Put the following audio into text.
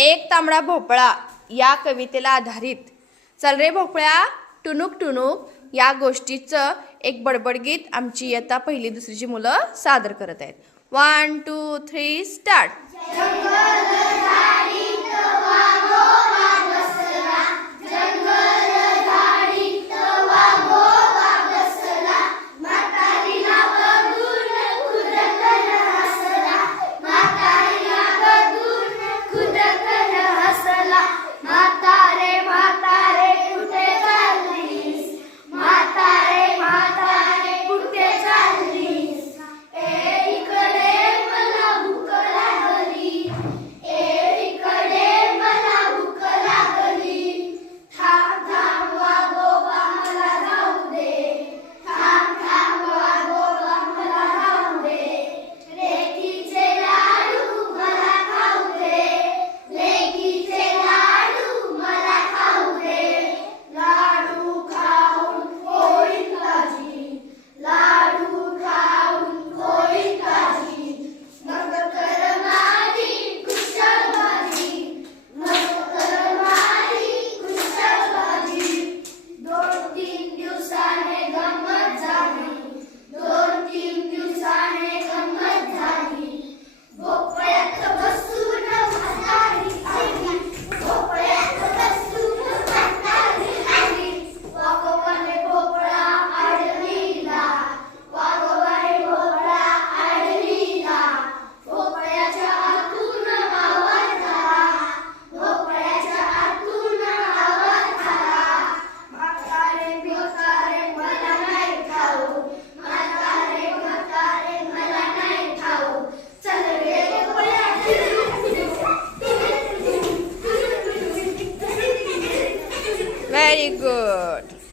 एक तांबडा भोपळा या कवितेला आधारित चल रे भोपळ्या टुनुक टुनुक या गोष्टीचं एक बडबड गीत आमची इयत्ता पहिली दुसरीची मुलं सादर करत आहेत. 1 2 3 स्टार्ट. Very good.